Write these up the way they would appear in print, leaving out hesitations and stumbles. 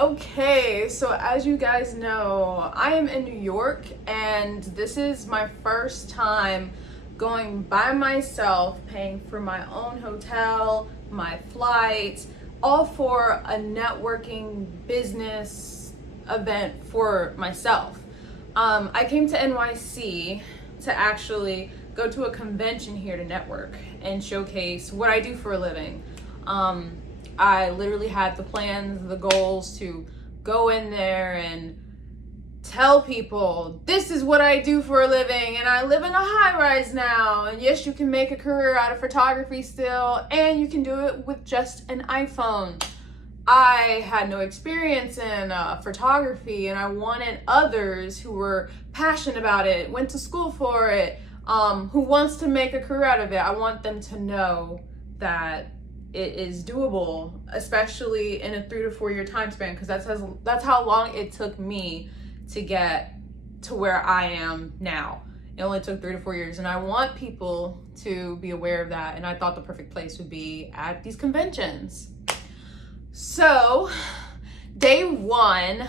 Okay, so as you guys know, I am in New York and this is my first time going by myself, paying for my own hotel, my flights, all for a networking business event for myself. I came to NYC to actually go to a convention here to network and showcase what I do for a living. I literally had the plans, the goals to go in there and tell people, this is what I do for a living, and I live in a high rise now, and yes, you can make a career out of photography still, and you can do it with just an iPhone. I had no experience in photography, and I wanted others who were passionate about it, went to school for it, who wants to make a career out of it. I want them to know that it is doable, especially in a 3 to 4 year time span, because that's how long it took me to get to where I am now. It only took 3 to 4 years, and I want people to be aware of that. And I thought the perfect place would be at these conventions. So, day one,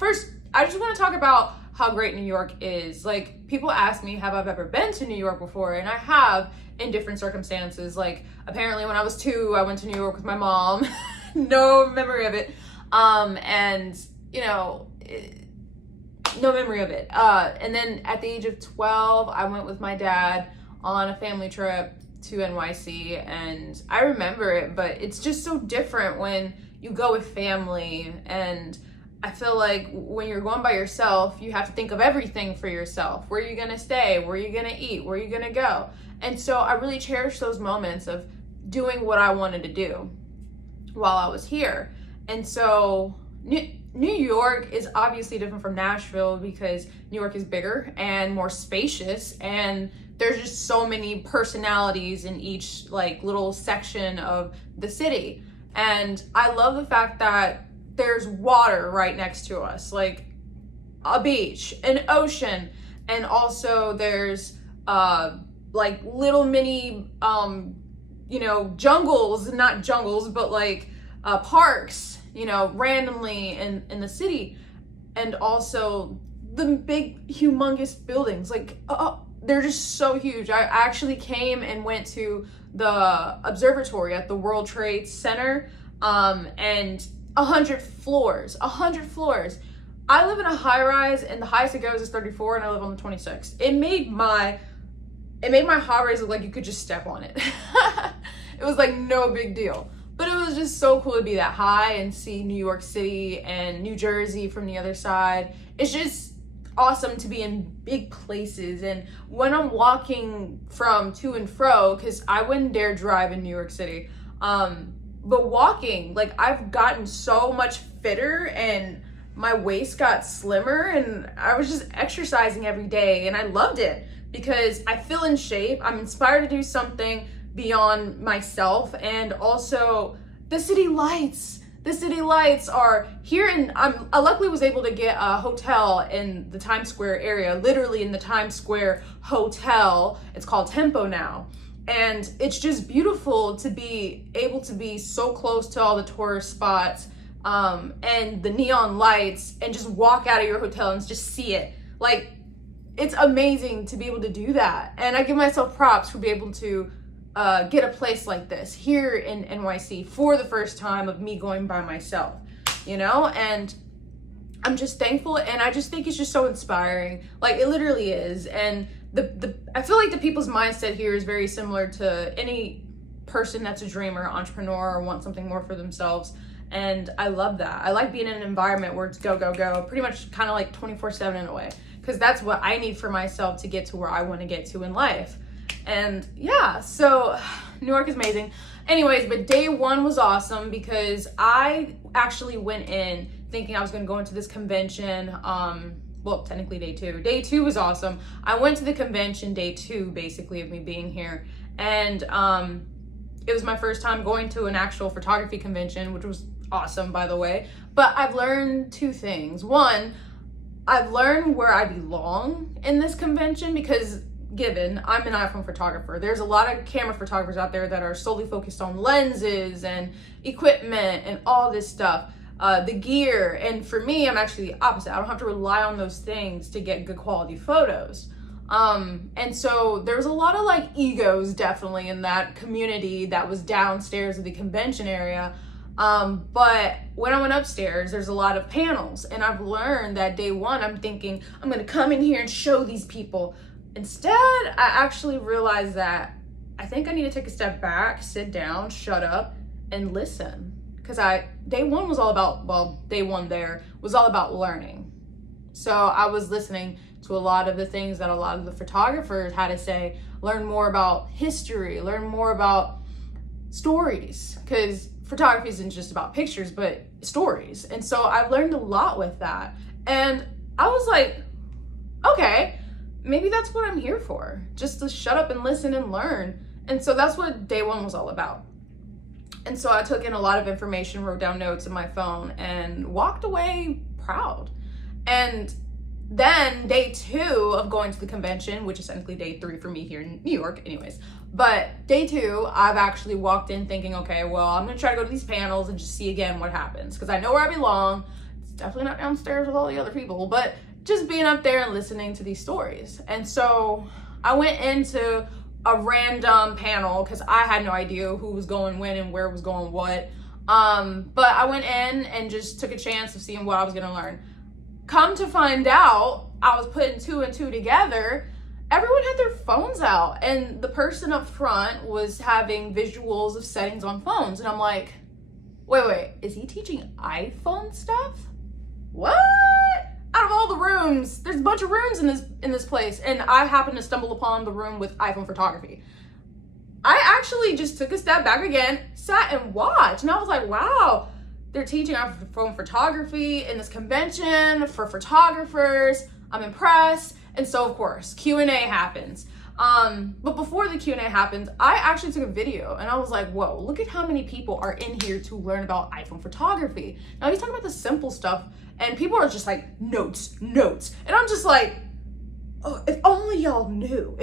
first, I just want to talk about how great New York is. Like, people ask me, have I ever been to New York before? And I have, in different circumstances. Like, apparently when I was 2, I went to New York with my mom. No memory of it. And, no memory of it. And then at the age of 12, I went with my dad on a family trip to NYC, and I remember it, but it's just so different when you go with family. And I feel like when you're going by yourself, you have to think of everything for yourself. Where are you gonna stay? Where are you gonna eat? Where are you gonna go? And so I really cherish those moments of doing what I wanted to do while I was here. And so New York is obviously different from Nashville because New York is bigger and more spacious, and there's just so many personalities in each like little section of the city. And I love the fact that there's water right next to us, like a beach, an ocean, and also there's like little mini jungles, not jungles, but like parks, randomly in the city. And also the big humongous buildings, like they're just so huge. I actually came and went to the observatory at the World Trade Center, and 100 floors. I live in a high rise, and the highest it goes is 34, and I live on the 26th. It made my high rise look like you could just step on it. It was like no big deal. But it was just so cool to be that high and see New York City and New Jersey from the other side. It's just awesome to be in big places. And when I'm walking from to and fro, because I wouldn't dare drive in New York City, but walking, like, I've gotten so much fitter and my waist got slimmer, and I was just exercising every day, and I loved it because I feel in shape. I'm inspired to do something beyond myself. And also the city lights are here, and I luckily was able to get a hotel in the Times Square area, literally in the Times Square hotel. It's called Tempo now. And it's just beautiful to be able to be so close to all the tourist spots, and the neon lights, and just walk out of your hotel and just see it. Like, it's amazing to be able to do that. And I give myself props for being able to get a place like this here in NYC for the first time of me going by myself, and I'm just thankful, and I just think it's just so inspiring. Like, it literally is. And I feel like the people's mindset here is very similar to any person that's a dreamer, entrepreneur, or wants something more for themselves. And I love that. I like being in an environment where it's go, go, go, pretty much kind of like 24/7 in a way, because that's what I need for myself to get to where I want to get to in life. And yeah, so New York is amazing. Anyways, but day one was awesome because I actually went in thinking I was going to go into this convention. Well, technically day two. Day two was awesome. I went to the convention day 2, basically, of me being here. And it was my first time going to an actual photography convention, which was awesome, by the way. But I've learned 2 things. One, I've learned where I belong in this convention, because given I'm an iPhone photographer, there's a lot of camera photographers out there that are solely focused on lenses and equipment and all this stuff. the gear. And for me, I'm actually the opposite. I don't have to rely on those things to get good quality photos. And so there's a lot of like egos definitely in that community that was downstairs of the convention area. But when I went upstairs, there's a lot of panels, and I've learned that day one, I'm thinking, I'm gonna come in here and show these people. Instead, I actually realized that I think I need to take a step back, sit down, shut up, and listen. Because day one was all about, day one there was all about learning. So I was listening to a lot of the things that a lot of the photographers had to say, learn more about history, learn more about stories, because photography isn't just about pictures, but stories. And so I learned a lot with that. And I was like, okay, maybe that's what I'm here for, just to shut up and listen and learn. And so that's what day one was all about. And so I took in a lot of information, wrote down notes in my phone, and walked away proud. And then day two of going to the convention, which is technically day three for me here in New York anyways, but day two, I've actually walked in thinking, okay, well, I'm gonna try to go to these panels and just see again what happens, because I know where I belong. It's definitely not downstairs with all the other people, but just being up there and listening to these stories. And so I went into a random panel because I had no idea who was going when and where was going what. But I went in and just took a chance of seeing what I was gonna learn. Come to find out, I was putting two and two together. Everyone had their phones out, and the person up front was having visuals of settings on phones. And I'm like, wait, is he teaching iPhone stuff? What? Out of all the rooms, there's a bunch of rooms in this place, and I happened to stumble upon the room with iPhone photography. I actually just took a step back again, sat and watched, and I was like, wow, they're teaching iPhone photography in this convention for photographers. I'm impressed. And so of course, Q&A happens. But before the Q&A happens, I actually took a video, and I was like, whoa, look at how many people are in here to learn about iPhone photography. Now he's talking about the simple stuff, and people are just like, notes. And I'm just like, oh, if only y'all knew.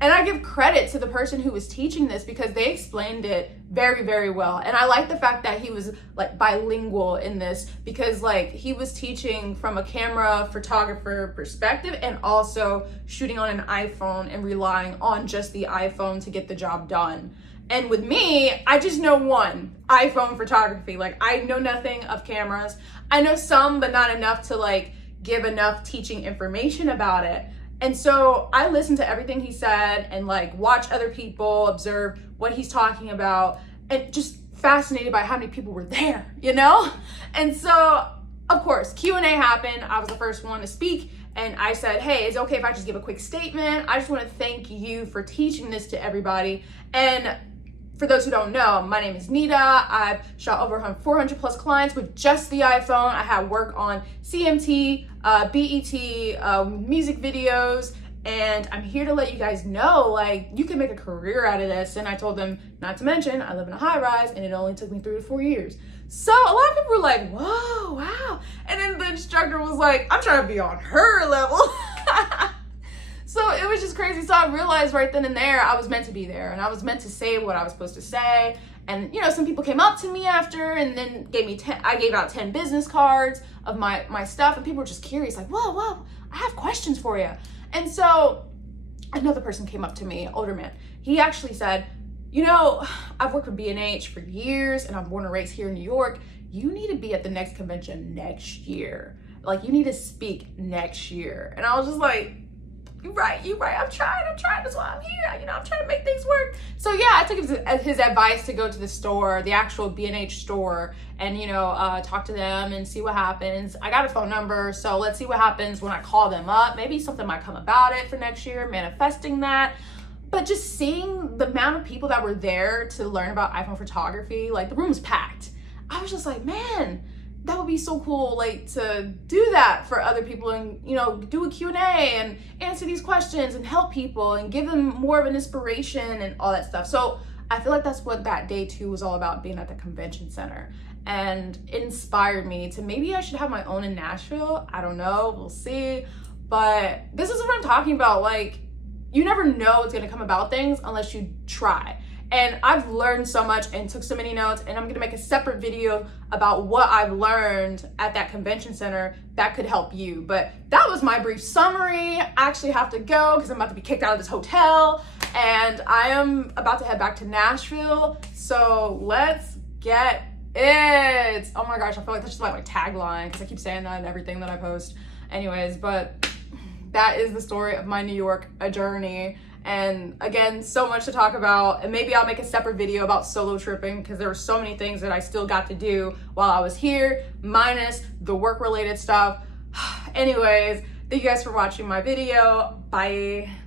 And I give credit to the person who was teaching this, because they explained it very, very well. And I like the fact that he was like bilingual in this, because like he was teaching from a camera photographer perspective and also shooting on an iPhone and relying on just the iPhone to get the job done. And with me, I just know one, iPhone photography. Like I know nothing of cameras. I know some, but not enough to like give enough teaching information about it. And so I listened to everything he said and like watch other people, observe what he's talking about, and just fascinated by how many people were there, you know? And so of course, Q&A happened. I was the first one to speak, and I said, hey, is it okay if I just give a quick statement? I just want to thank you for teaching this to everybody. And for those who don't know, my name is Nita. I've shot over 400 plus clients with just the iPhone. I have work on CMT, BET, music videos, and I'm here to let you guys know, like, you can make a career out of this. And I told them, not to mention, I live in a high rise, and it only took me 3 to 4 years. So a lot of people were like, whoa, wow. And then the instructor was like, I'm trying to be on her level. So it was just crazy. So I realized right then and there, I was meant to be there, and I was meant to say what I was supposed to say. And, you know, some people came up to me after and then I gave out 10 business cards of my stuff, and people were just curious, like, whoa, I have questions for you. And so another person came up to me, older man. He actually said, you know, I've worked with B&H for years, and I'm born and raised here in New York. You need to be at the next convention next year. Like, you need to speak next year. And I was just like, You're right. I'm trying. That's why I'm here. You know, I'm trying to make things work. So yeah, I took his advice to go to the store, the actual B&H store, and, you know, talk to them and see what happens. I got a phone number, so let's see what happens when I call them up. Maybe something might come about it for next year, manifesting that. But just seeing the amount of people that were there to learn about iPhone photography, like the room was packed. I was just like, man, that would be so cool, like, to do that for other people and, you know, do a Q&A and answer these questions and help people and give them more of an inspiration and all that stuff. So I feel like that's what that day 2 was all about, being at the convention center. And it inspired me to maybe I should have my own in Nashville. I don't know, we'll see. But this is what I'm talking about. Like, you never know what's gonna come about things unless you try. And I've learned so much and took so many notes, and I'm gonna make a separate video about what I've learned at that convention center that could help you. But that was my brief summary. I actually have to go because I'm about to be kicked out of this hotel, and I am about to head back to Nashville. So let's get it. Oh my gosh, I feel like that's just like my tagline because I keep saying that in everything that I post. Anyways, but that is the story of my New York journey. And again, so much to talk about, and maybe I'll make a separate video about solo tripping because there were so many things that I still got to do while I was here, minus the work related stuff. Anyways, thank you guys for watching my video. Bye.